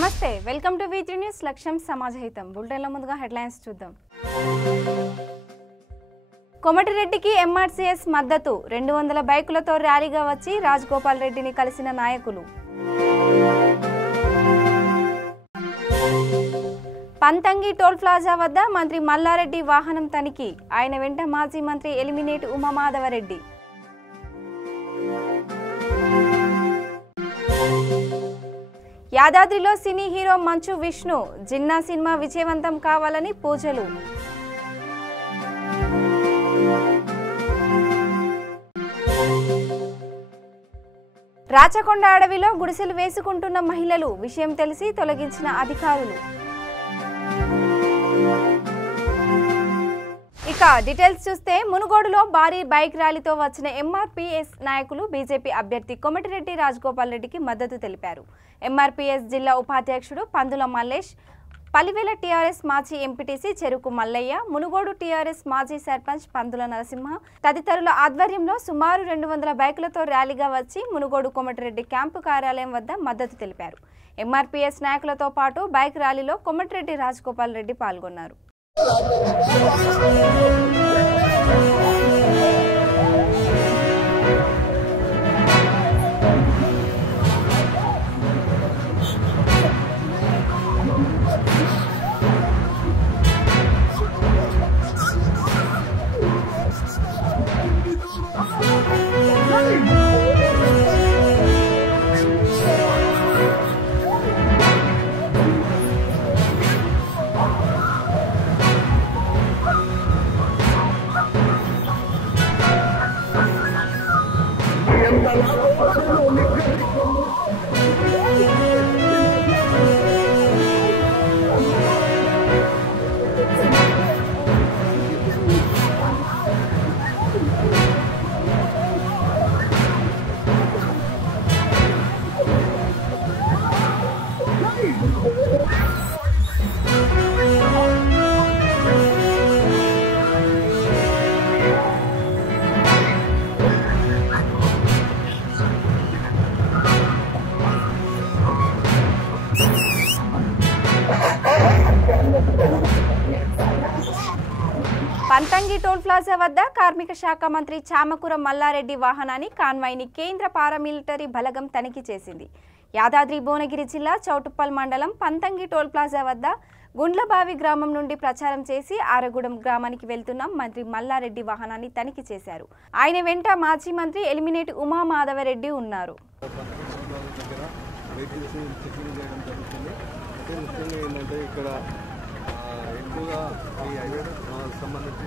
నమస్తే welcome to V3 news లక్ష్యం సమాజహితం బులెటిన్ల ముందుగా హెడ్లైన్స్ చూద్దాం. కోమటిరెడ్డికి MRCS మద్దతు 200 బైకులతో ర్యాలీగా వచ్చి రాజగోపాల్ రెడ్డిని కలిసిన నాయకులు. పంతంగి టోల్ ప్లాజా వద్ద మంత్రి మల్లారెడ్డి వాహనం తనిఖీ, ఆయన వెంట మాజీ మంత్రి eliminate Uma Madhava Reddy. యాదాద్రిలో cine hero Manchu Vishnu Jinnah cinema విజయవంతం కావాలని పూజలు. రాచకొండ అడవిలో గుడిసెలు వేసుకుంటున్న మహిళలు, విషయం తెలిసి తొలగించిన అధికారులు. ఇక డీటెయిల్స్ చూస్తే మునుగోడులో భారీ బైక్ ర్యాలీతో వచ్చిన MRPS నాయకులు బీజేపీ అభ్యర్థి కోమటిరెడ్డి రాజగోపాల్ రెడ్డికి మద్దతు తెలిపారు. MRPS జిల్లా ఉపాధ్యక్షుడు పందుల మల్లేష్, పలివెల టీఆర్ఎస్ మాజీ ఎంపీటీసీ చెరుకు మల్లయ్య, మునుగోడు టీఆర్ఎస్ మాజీ సర్పంచ్ పందుల నరసింహ తదితరుల ఆధ్వర్యంలో సుమారు 200 బైకులతో ర్యాలీగా వచ్చి మునుగోడు కోమటిరెడ్డి క్యాంపు కార్యాలయం వద్ద మద్దతు తెలిపారు. MRPS నాయకులతో పాటు బైక్ ర్యాలీలో కోమటిరెడ్డి రాజగోపాల్ రెడ్డి పాల్గొన్నారు. పంతంగి టోల్ ప్లాజా వద్ద కార్మిక శాఖ మంత్రి చామకూర మల్లారెడ్డి వాహనాన్ని కాన్వాయ్ని కేంద్ర పారామిలిటరీ బలగం తనిఖీ చేసింది. యాదాద్రి భువనగిరి జిల్లా చౌటుప్పల్ మండలం పంతంగి టోల్ ప్లాజా వద్ద గుండ్లబావి గ్రామం నుండి ప్రచారం చేసి ఆరగూడెం గ్రామానికి వెళ్తున్న మంత్రి మల్లారెడ్డి వాహనాన్ని తనిఖీ చేశారు. ఆయన వెంట మాజీ మంత్రి ఎలిమినేట్ ఉమామాధవరెడ్డి ఉన్నారు. ఎక్కువగా ఈ హైవే సంబంధించి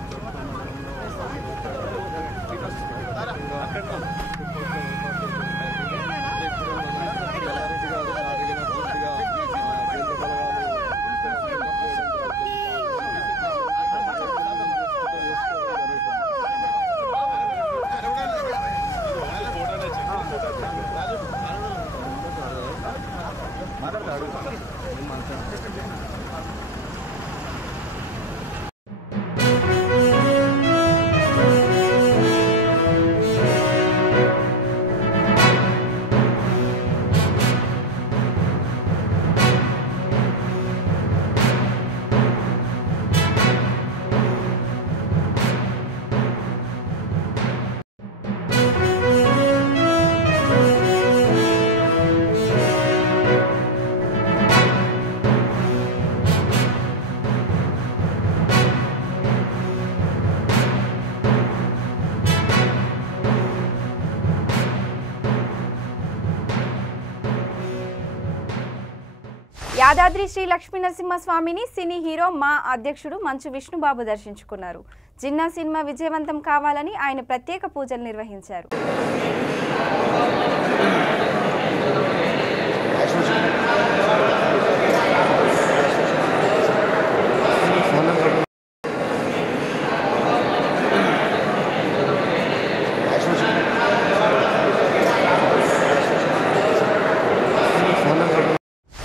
యాదాద్రి శ్రీ లక్ష్మీ నరసింహస్వామిని సినీ హీరో మా అధ్యక్షుడు మంచు విష్ణుబాబు దర్శించుకున్నారు. జిన్నా సినిమా విజయవంతం కావాలని ఆయన ప్రత్యేక పూజలు నిర్వహించారు.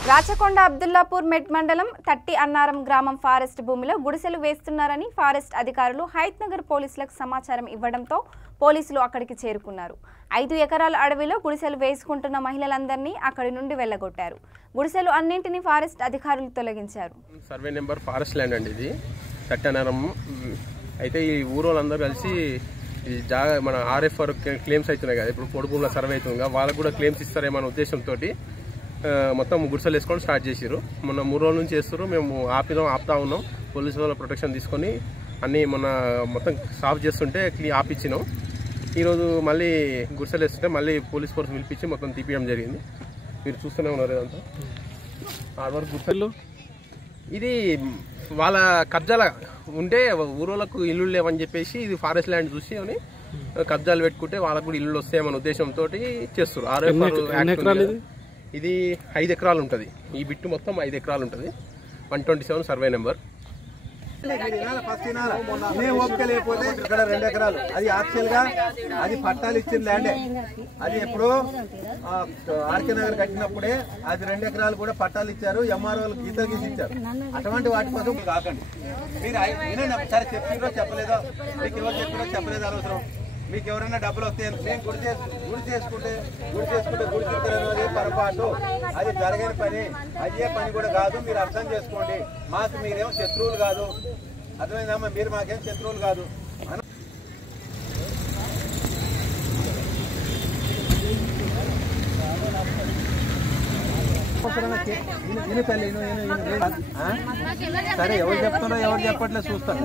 రాచకొండ అబ్దుల్లాపూర్ మెట్ మండలం తట్టి అన్నారం గ్రామం ఫారెస్ట్ భూమిలో గుడిసెలు వేస్తున్నారని ఫారెస్ట్ అధికారులు హైత్ నగర్ పోలీసులకు సమాచారం ఇవ్వడంతో పోలీసులు అక్కడికి చేరుకున్నారు. 5 ఎకరాల అడవిలో గుడిసెలు వేసుకుంటున్న మహిళలందరినీ అక్కడి నుండి వెళ్లగొట్టారు. గుడిసెలు అన్నింటినీ ఫారెస్ట్ అధికారులు తొలగించారు. సర్వే నెంబర్ ఫారెస్ట్ ల్యాండ్ అండి ఇది సత్యనారాయణ. అయితే ఈ ఊరోళ్ళందరూ కలిసి ఈ జాగా మన ఆర్ఎఫ్ఆర్ క్లెయిమ్స్ అవుతున్నాయి కదా, ఇప్పుడు పొడి భూముల సర్వే అవుతుంది కదా, వాళ్ళకు కూడా క్లెయిమ్స్ ఇస్తారేమన్న ఉద్దేశంతో మొత్తం గుడిసెలు వేసుకొని స్టార్ట్ చేసారు. మొన్న 3 రోజుల నుంచి చేస్తారు. మేము ఆపుతా ఉన్నాం. పోలీసు వాళ్ళ ప్రొటెక్షన్ తీసుకొని అన్నీ మొత్తం సాఫ్ చేస్తుంటే ఆపిచ్చినాం. ఈరోజు మళ్ళీ గుడిసెలు వేస్తుంటే మళ్ళీ పోలీస్ ఫోర్స్ పిలిపించి మొత్తం తీపియడం జరిగింది. మీరు చూస్తూనే ఉన్నారు ఇదంతా. ఆ వరకు గుడిసెలు ఇది వాళ్ళ కబ్జాల ఉంటే ఊరోళ్ళకు ఇల్లు లేవని చెప్పేసి ఇది ఫారెస్ట్ ల్యాండ్ చూసి అని కబ్జాలు పెట్టుకుంటే వాళ్ళకు కూడా ఇల్లు వస్తాయన్న ఉద్దేశంతో చేస్తారు. ఇది 5 ఎకరాలు ఉంటుంది. ఈ బిట్టు మొత్తం 5 ఎకరాలు ఉంటుంది. 127 సర్వే నెంబర్. ఓపిక లేకపోతే ఇక్కడ 2 ఎకరాలు అది యాక్చువల్ గా అది పట్టాలు ఇచ్చిన ల్యాండే. అది ఎప్పుడు ఆర్కే నగర్ కట్టినప్పుడే అది 2 ఎకరాలు కూడా పట్టాలు ఇచ్చారు. ఎంఆర్ఓ గీతలు గీసి ఇచ్చారు. అటువంటి వాటి కోసం కాకండి. మీరు వినండి, ఒకసారి చెప్పిరో చెప్పలేదో, మీకు ఎవరు చెప్పిరో చెప్పలేదు అనవసరం. మీకు ఎవరైనా డబ్బులు వస్తాయి మేము గుడి చేసుకుంటే గుడి తింటారనేది పొరపాటు. అది జరగని పని, అయ్యే పని కూడా కాదు. మీరు అర్థం చేసుకోండి. మాకు మీరేమో శత్రువులు కాదు, అర్థమైందమ్మా? మీరు మాకేం శత్రువులు కాదు. సరే, ఎవరు చెప్తున్నారో ఎవరు చెప్పట్లేదు చూస్తాను.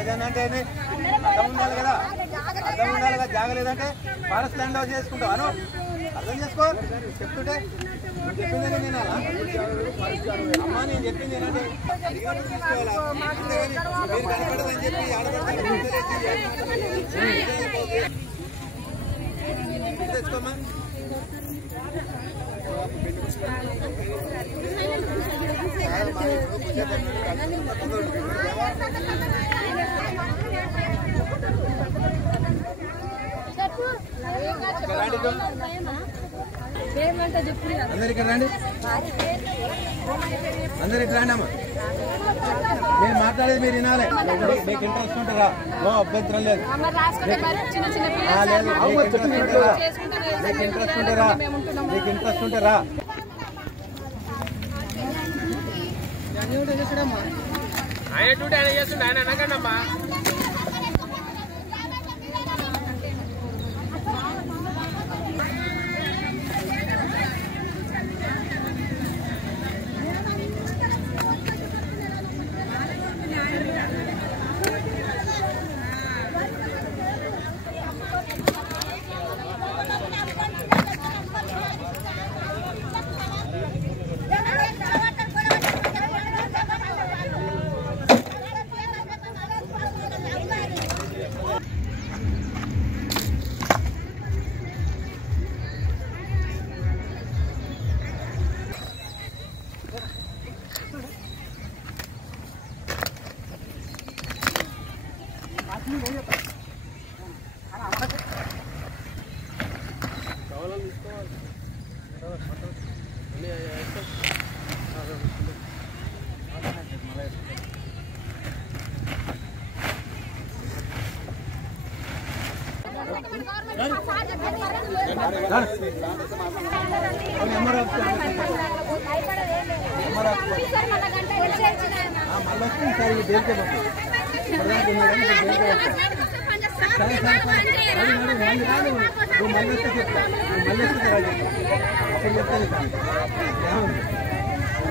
ఏదైనా అంటే అర్థం ఉండాలి కదా, జాగలేదంటే ఫారెస్ట్ ల్యాండ్ లో చేసుకుంటావు. అర్థం చేసుకో. చెప్తుంటే చెప్పింది నేను అమ్మా, నేను చెప్పింది ఏంటంటే తీసుకోవాలా, అంతేగాని మీరు కనపడదని చెప్పి ఆడబడతాను తెచ్చుకోమ్మా. అందరు ఇక్కడ రండి, అందరు ఇక్కడ రండి అమ్మా. నేను మాట్లాడేది మీరు వినాలి. మీకు ఇంట్రెస్ట్ ఉంటారా? అభ్యంతరం లేదు. మీకు ఇంట్రెస్ట్ ఉంటారా?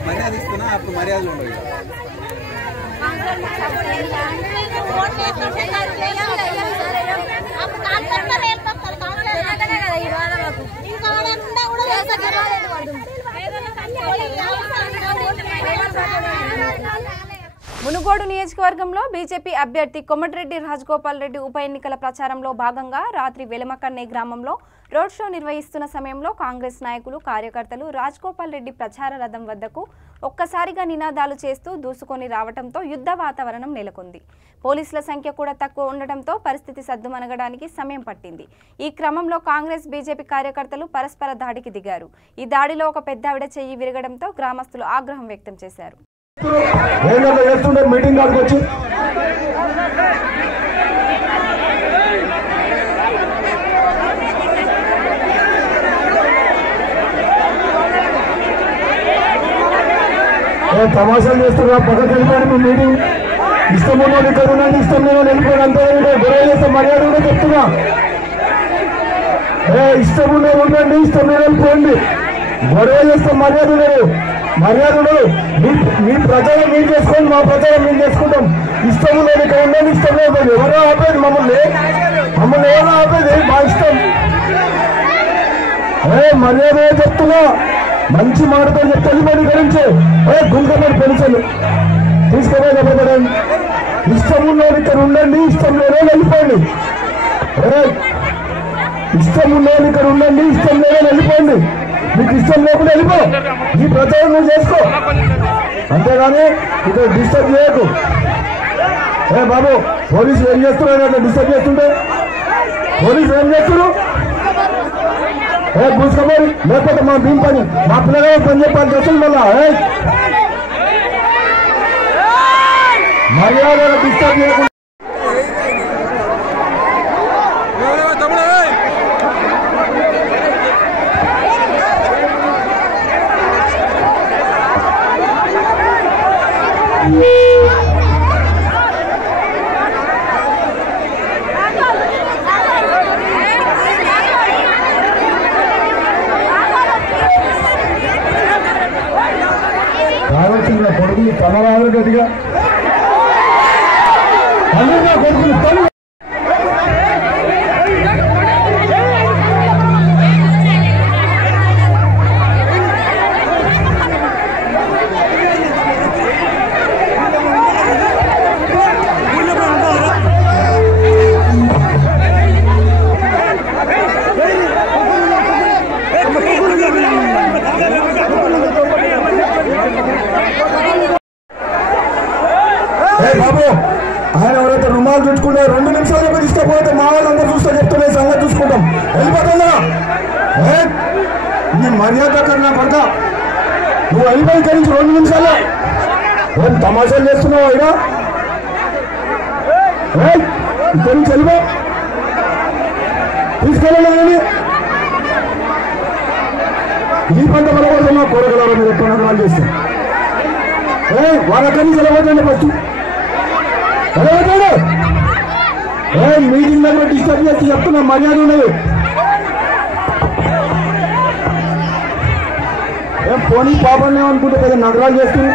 మర్యాద ఇస్తున్నా అప్పుడు మర్యాదలు ఉండవు. మునుగోడు నియోజకవర్గంలో బీజేపీ అభ్యర్థి కోమటిరెడ్డి రాజగోపాల్ రెడ్డి ఉప ఎన్నికల ప్రచారంలో భాగంగా రాత్రి వెలమకన్నే గ్రామంలో రోడ్ షో నిర్వహిస్తున్న సమయంలో కాంగ్రెస్ నాయకులు కార్యకర్తలు రాజగోపాల్ రెడ్డి ప్రచార రథం వద్దకు ఒక్కసారిగా నినాదాలు చేస్తూ దూసుకొని రావడంతో యుద్ధ వాతావరణం నెలకొంది. పోలీసుల సంఖ్య కూడా తక్కువ ఉండటంతో పరిస్థితి సద్దుమణగడానికి సమయం పట్టింది. ఈ క్రమంలో కాంగ్రెస్ బీజేపీ కార్యకర్తలు పరస్పర దాడికి దిగారు. ఈ దాడిలో ఒక పెద్దావిడ చెయ్యి విరగడంతో గ్రామస్తులు ఆగ్రహం వ్యక్తం చేశారు. తమాషాలు చేస్తున్నా పక్కకి వెళ్ళిపోయాడు. మీ మీటింగ్ ఇష్టం ఉన్నది ఇక్కడ ఉన్నది, ఇష్టం లేదో వెళ్ళిపోయాడు. అంతే గొడవ చేస్తే మర్యాద కూడా చెప్తున్నా. ఇష్టం ఉన్నది ఉండండి, ఇష్టం లేదో వెళ్ళిపోయింది. గొడవ చేస్తే మర్యాద ఉండదు, మర్యాద ఉండదు. మీ ప్రచారం మీరు చేసుకోండి, మా ప్రచారం మేము చేసుకుంటాం. ఇష్టం ఉన్నది ఇక్కడ ఉండండి, ఇష్టం లేదు ఎవరో ఆపేది మమ్మల్ని ఎవరో ఆపేది మా ఇష్టం. మర్యాద చెప్తున్నా, మంచి మాటతో చెప్తాను. మరి గురించి గుంకమని పెన్షన్ తీసుకోవాలి. ఇష్టం ఉన్నది ఇక్కడ ఉండండి, ఇష్టం లేదో వెళ్ళిపోండి. ఇష్టం ఉన్నది ఇక్కడ ఉండండి, ఇష్టం లేదో వెళ్ళిపోండి. మీకు ఇష్టం లేకుండా వెళ్ళిపో, ఈ ప్రచారం నువ్వు చేసుకో, అంతేగాని ఇక్కడ డిస్టర్బ్ చేయకు. బాబు పోలీసులు ఏం చేస్తున్నారు అట్లా డిస్టర్బ్ చేస్తుంటే? పోలీసులు ఏం చేస్తున్నారు? పూసుకోమని లేకపోతే మా భీం పని మా పిల్లగా పని చెప్పాలి చేస్తుంది. మళ్ళా మర్యాద డిస్టర్బ్ చేయకుండా రావాల్సిన కొడుకులు తలరాదు గట్టిగా అందరూ కొడుకులు తల. బాబు ఆయన ఎవరైతే రుమాలు చుట్టుకుంటే 2 నిమిషాలు తీసుకపోతే మా వాళ్ళందరూ చూస్తే చెప్తున్నా సంగతి చూసుకుంటాం. వెళ్ళిపోతుందా నీ మర్యాద కన్నా పడతా నువ్వు వెళ్ళిపోయి కలిసి 2 నిమిషాలు ఏం తమాషాలు చేస్తున్నావు? అయినా ఇక్కడి నుంచి వెళ్ళిపో, తీసుకెళ్ళలేదని ఈ పంట పడకూడదు. కూరగాయలు మీరు ఎక్కువ నగరాలు చేస్తే వాళ్ళక్కడి నుంచి వెళ్ళబోతండి. ఫస్ట్ వెళ్ళబోతాడు. మీటింగ్ దగ్గర డిస్టర్బ్ చేస్తే చెప్తున్నా, మర్యాద ఉండదు. పోనీ పాపం అనుకుంటే కదా నగరాలు చేస్తుంది.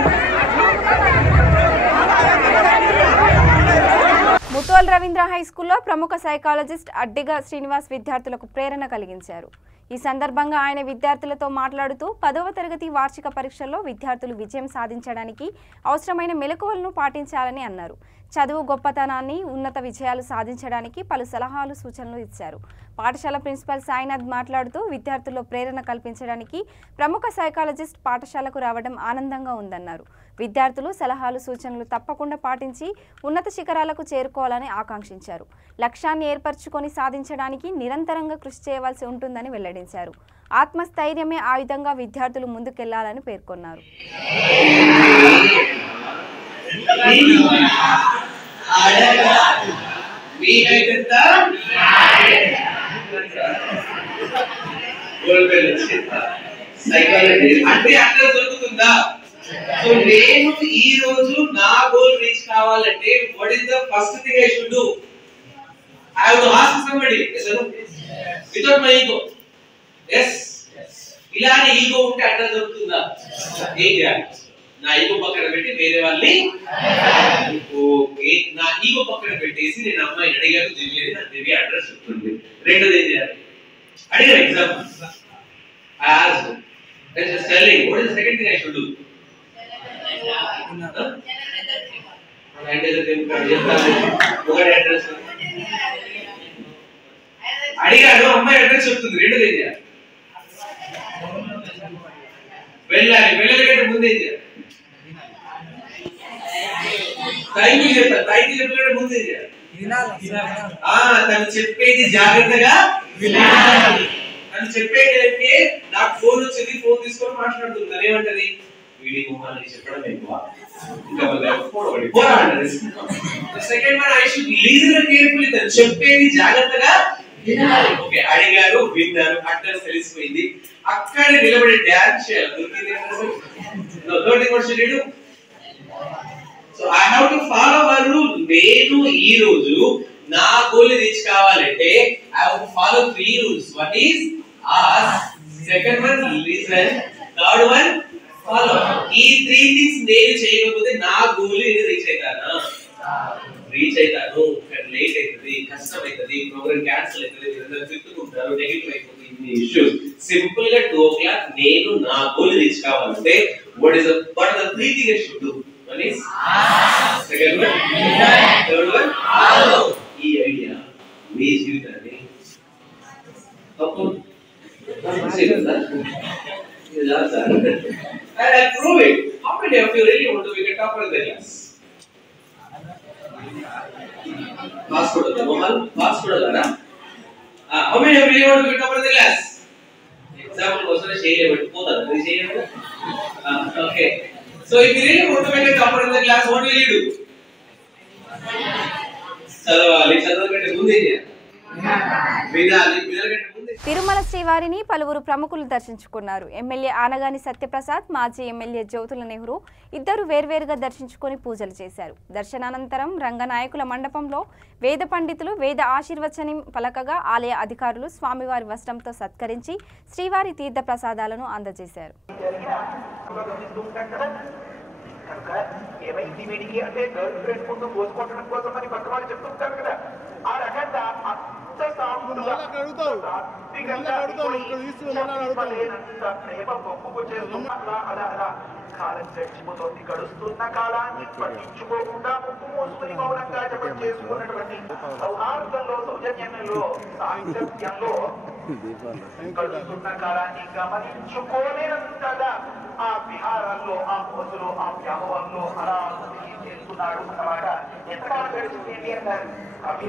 ముతోల్ రవీంద్ర హై స్కూల్లో ప్రముఖ సైకాలజిస్ట్ అడ్డిగా శ్రీనివాస్ విద్యార్థులకు ప్రేరణ కలిగించారు. ఈ సందర్భంగా ఆయన విద్యార్థులతో మాట్లాడుతూ 10వ తరగతి వార్షిక పరీక్షల్లో విద్యార్థులు విజయం సాధించడానికి అవసరమైన మెలకువలను పాటించాలని అన్నారు. చదువు గొప్పతనాన్ని, ఉన్నత విజయాలు సాధించడానికి పలు సలహాలు సూచనలు ఇచ్చారు. పాఠశాల ప్రిన్సిపల్ సాయినాథ్ మాట్లాడుతూ విద్యార్థుల్లో ప్రేరణ కల్పించడానికి ప్రముఖ సైకాలజిస్ట్ పాఠశాలకు రావడం ఆనందంగా ఉందన్నారు. విద్యార్థులు సలహాలు సూచనలు తప్పకుండా పాటించి ఉన్నత శిఖరాలకు చేరుకోవాలని ఆకాంక్షించారు. లక్ష్యాన్ని ఏర్పరచుకొని సాధించడానికి నిరంతరంగా కృషి చేయవలసి ఉంటుందని వెల్లడించారు. ఆత్మస్థైర్యమే ఆయుధంగా విద్యార్థులు ముందుకెళ్లాలని పేర్కొన్నారు. అంటే అక్కడ దొరుకుతుందా? సో నేను ఈ రోజు నా గోల్ రీచ్ కావాలంటే what is the first thing I should do? I have to ask somebody without my ego. yes ఇలానే ఈగో ఉంటే అక్కడ దొరుకుతుందా? ఏం చేయాలి? నా ఈగో పక్కన పెట్టి వేరే వాళ్ళని ఓకే నా ఈగో పక్కన పెట్టేసి నేను అమ్మాయిని అడిగాను దివ్యని, నా దివ్య అడ్రస్ చెప్తుంది. రెండోది ఏం చేయాలి? అడిగాను example I asked let's just telling what is the second thing I should do? ఒకటి అడ్రస్ అడిగాడు, అమ్మాయి అడ్రస్ చెప్తుంది, రెండు తెలియాలి. వెళ్ళాలి, వెళ్ళగంటే ముందే థ్యాంక్ యూ చెప్తా, థ్యాంక్ యూ చెప్పే ముందే తను చెప్పేది జాగ్రత్తగా వినాలి. తను చెప్పేది నాకు ఫోన్ వచ్చింది, ఫోన్ తీసుకొని మాట్లాడుతుంది. తను ఏమంటది, వీడి మొహాన్ని చెప్పడం ఎక్కువ, second one I should listen carefully. తను చెప్పేది జాగ్రత్తగా వినాలి. ఓకే, అడిగారు, విన్నారు, అడ్రస్ తెలిసిపోయింది, అక్కడ నిలబడి డాన్స్ చేయాలి. దొరికింది third. So I have to follow our rule. నేను ఈ రోజు నా గోల్ రీచ్ కావాలంటే I have to follow 3 rules. One is ask, second one listen, third one follow. ఈ 3 థింగ్స్ నేను చేయకపోతే నా గోల్ రీచ్ అవుతానా? రీచ్ అవుతాను. లేట్ అవుతుంది, కష్టం అవుతుంది, ప్రోగ్రామ్ క్యాన్సిల్ అవుతుంది, మీరందరూ తిట్టుకుంటారు, నెగిటివ్ అయిపోతుంది, ఇన్ని ఇష్యూస్. సింపుల్ గా 2 o'clock నేను నా గోల్ రీచ్ కావాలంటే what are the 3 things I should do? One is ask, second one third one follow. ఈ ఐడియా మీ జీవితాన్ని తప్పకుండా and I prove it. How many of you really want to be a topper in the class? Pass koda Mohan, pass koda kada. How many of you really want to be a topper in the class? Example question cheyaledu poda, అది చేయలేదా? Okay. So if you really want to be a topper in the class, what will you do? చదవాలి, చదవకంటే ముందే చేయాలి, వినాలి, వినకంటే ముందే. తిరుమల శ్రీవారిని పలువురు ప్రముఖులు దర్శించుకున్నారు. ఎమ్మెల్యే ఆనగాని సత్యప్రసాద్, మాజీ ఎమ్మెల్యే జ్యోతుల నెహ్రూ ఇద్దరు వేర్వేరుగా దర్శించుకొని పూజలు చేశారు. దర్శనానంతరం రంగనాయకుల మండపంలో వేద పండితులు వేద ఆశీర్వచనం పలకగా ఆలయ అధికారులు స్వామివారి వస్త్రంతో సత్కరించి శ్రీవారి తీర్థ ప్రసాదాలను అందజేశారు. ఏమైంది వీడికి అంటే గర్ల్ ఫ్రెండ్ ముందు పోసుకోవడం కోసం అని పక్క వాళ్ళు చెప్తుంటారు కదా, ఆ రకంగా అంత ప్రేమ బొమ్మకు చేస్తున్నా అలా అలా కాలం చచ్చిపోతుంది. గడుస్తున్న కాలాన్ని పట్టించుకోకుండా ముక్కు మోసుకుని మౌనంగా జపం చేసుకున్నటువంటి సౌహార్దంలో, సౌజన్యంలో, సాంగత్యంలో గడుస్తున్న కాలాన్ని గమనించుకోలేనంతగా ఆ విహారాల్లో, ఆ మోసులో, ఆ వ్యామోహంలో అలా చేస్తున్నాడు అన్నమాట. ఎంతకాలం గడిచింది ఏంటి అంటారు కవి.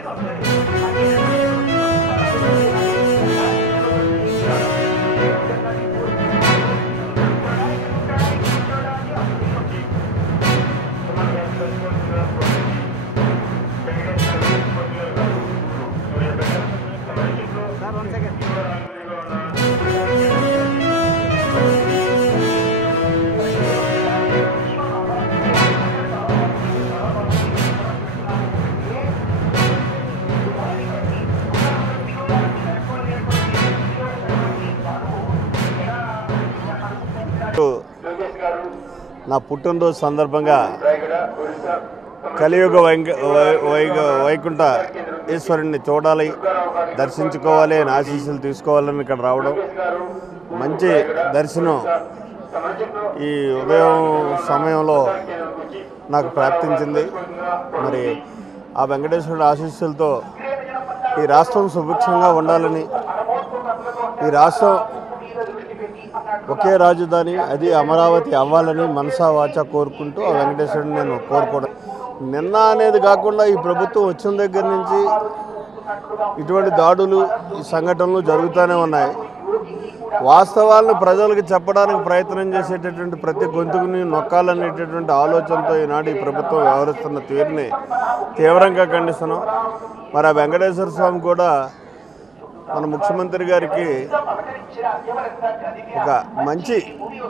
నా పుట్టినరోజు సందర్భంగా కలియుగ వైకుంఠ ఈశ్వరుణ్ణి చూడాలి, దర్శించుకోవాలి అని ఆశీస్సులు తీసుకోవాలని ఇక్కడ రావడం, మంచి దర్శనం ఈ ఉదయం సమయంలో నాకు ప్రాప్తించింది. మరి ఆ వెంకటేశ్వరుడి ఆశీస్సులతో ఈ రాష్ట్రం సుభిక్షంగా ఉండాలని, ఈ రాష్ట్రం ఒకే రాజధాని అది అమరావతి అవ్వాలని మనసా వాచా కోరుకుంటూ ఆ వెంకటేశ్వరుని నేను కోరుకోవడం. నిన్న అనేది కాకుండా ఈ ప్రభుత్వం వచ్చిన దగ్గర నుంచి ఇటువంటి దాడులు, ఈ సంఘటనలు జరుగుతూనే ఉన్నాయి. వాస్తవాలను ప్రజలకు చెప్పడానికి ప్రయత్నం చేసేటటువంటి ప్రతి గొంతుకుని నొక్కాలనేటటువంటి ఆలోచనతో ఈనాడు ఈ ప్రభుత్వం వ్యవహరిస్తున్న తీరుని తీవ్రంగా ఖండిస్తున్నాం. మరి ఆ వెంకటేశ్వర స్వామి కూడా మన ముఖ్యమంత్రి గారికి ఒక మంచి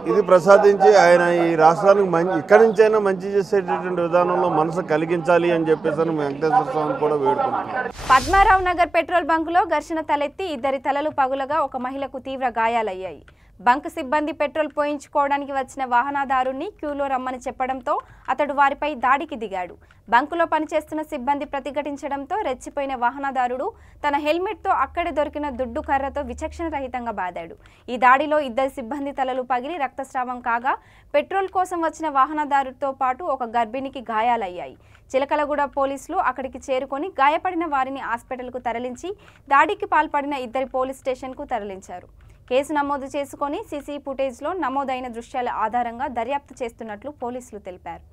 ఇది ప్రసాదించి ఆయన ఈ రాష్ట్రానికి ఇక్కడి నుంచైనా మంచి చేసేటటువంటి విధానంలో మనసు కలిగించాలి అని చెప్పేసి వెంకటేశ్వర స్వామి కూడా వేడుకుంటున్నారు. పద్మారావు నగర్ పెట్రోల్ బంకులో ఘర్షణ తలెత్తి 2 తలలు పగులగా ఒక మహిళకు తీవ్ర గాయాలయ్యాయి. బంక్ సిబ్బంది పెట్రోల్ పోయించుకోవడానికి వచ్చిన వాహనదారుని క్యూలో రమ్మని చెప్పడంతో అతడు వారిపై దాడికి దిగాడు. బంకులో పనిచేస్తున్న సిబ్బంది ప్రతిఘటించడంతో రెచ్చిపోయిన వాహనదారుడు తన హెల్మెట్తో అక్కడే దొరికిన దుడ్డు కర్రతో విచక్షణ రహితంగా బాదాడు. ఈ దాడిలో 2 సిబ్బంది తలలు పగిలి రక్తస్రావం కాగా పెట్రోల్ కోసం వచ్చిన వాహనదారుడితో పాటు ఒక గర్భిణికి గాయాలయ్యాయి. చిలకలగూడ పోలీసులు అక్కడికి చేరుకొని గాయపడిన వారిని హాస్పిటల్కు తరలించి దాడికి పాల్పడిన 2 పోలీస్ స్టేషన్కు తరలించారు. కేసు నమోదు చేసుకొని సీసీ ఫుటేజ్లో నమోదైన దృశ్యాల ఆధారంగా దర్యాప్తు చేస్తున్నట్లు పోలీసులు తెలిపారు.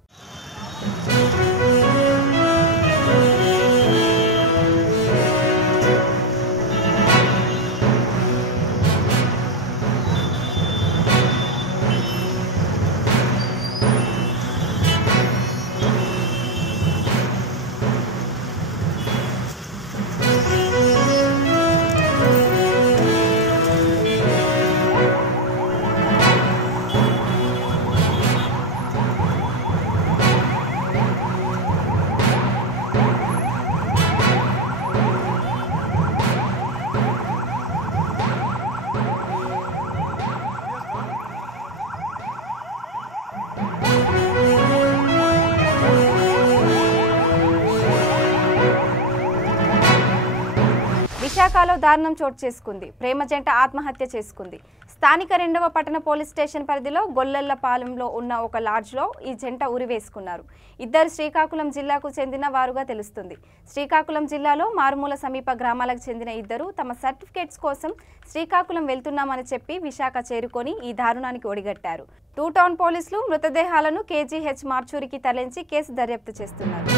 విశాఖలో దారుణం చోటు చేసుకుంది. ప్రేమ జంట ఆత్మహత్య చేసుకుంది. స్థానిక 2వ పట్టణ పోలీస్ స్టేషన్ పరిధిలో గొల్లెళ్లపాలెంలో ఉన్న ఒక లాడ్జ్లో ఈ జంట ఉరివేసుకున్నారు. 2 శ్రీకాకుళం జిల్లాకు చెందిన వారుగా తెలుస్తుంది. శ్రీకాకుళం జిల్లాలో మారుమూల సమీప గ్రామాలకు చెందిన 2 తమ సర్టిఫికేట్స్ కోసం శ్రీకాకుళం వెళ్తున్నామని చెప్పి విశాఖ చేరుకొని ఈ దారుణానికి ఒడిగట్టారు. 2 టౌన్ పోలీసులు మృతదేహాలను కేజీహెచ్ మార్చూరికి తరలించి కేసు దర్యాప్తు చేస్తున్నారు.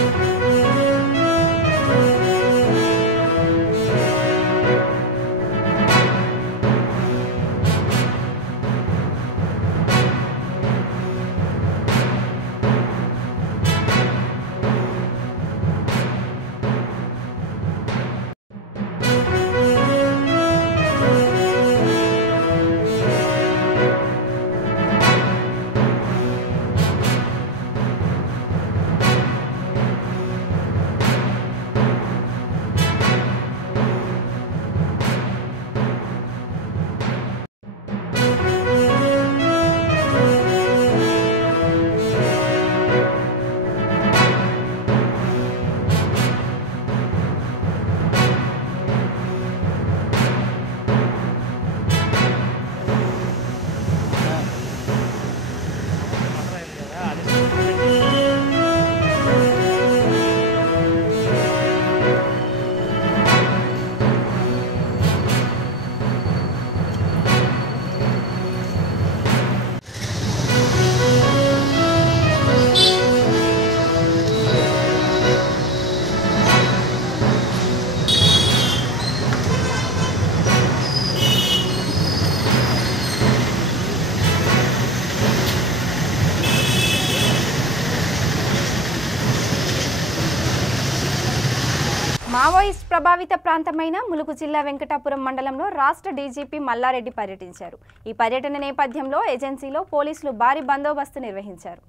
మావోయిస్ట్ ప్రభావిత ప్రాంతమైన ములుగు జిల్లా వెంకటాపురం మండలంలో రాష్ట్ర డీజీపీ మల్లారెడ్డి పర్యటించారు. ఈ పర్యటన నేపథ్యంలో ఏజెన్సీలో పోలీసులు భారీ బందోబస్తు నిర్వహించారు.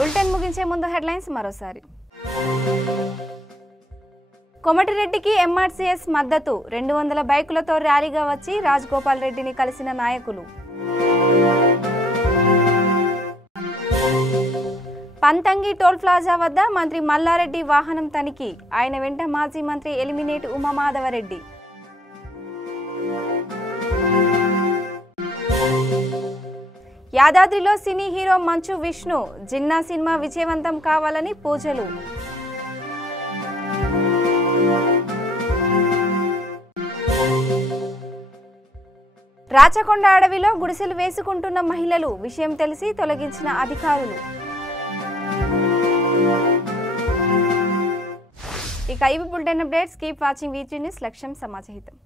బులెటిన్ ముగించే ముందు హెడ్లైన్స్ మరోసారి. కోమటిరెడ్డికి ఎంఆర్సీఎస్ మద్దతు. 200 బైకులతో ర్యాలీగా వచ్చి రాజగోపాల్ రెడ్డిని కలిసిన నాయకులు. పంతంగి టోల్ ప్లాజా వద్ద మంత్రి మల్లారెడ్డి వాహనం తనిఖీ. ఆయన వెంట మాజీ మంత్రి eliminate Uma Madhava Reddy. యాదాద్రిలో cine hero Manchu Vishnu. Jinnah cinema విజయవంతం కావాలని పూజలు. రాచకొండ అడవిలో గుడిసెలు వేసుకుంటున్న మహిళలు విషయం తెలిసి తొలగించిన అధికారులు. ఇక ఇవి bulletin updates. Keep watching వీటీ news. లక్ష్యం సమాజహితం.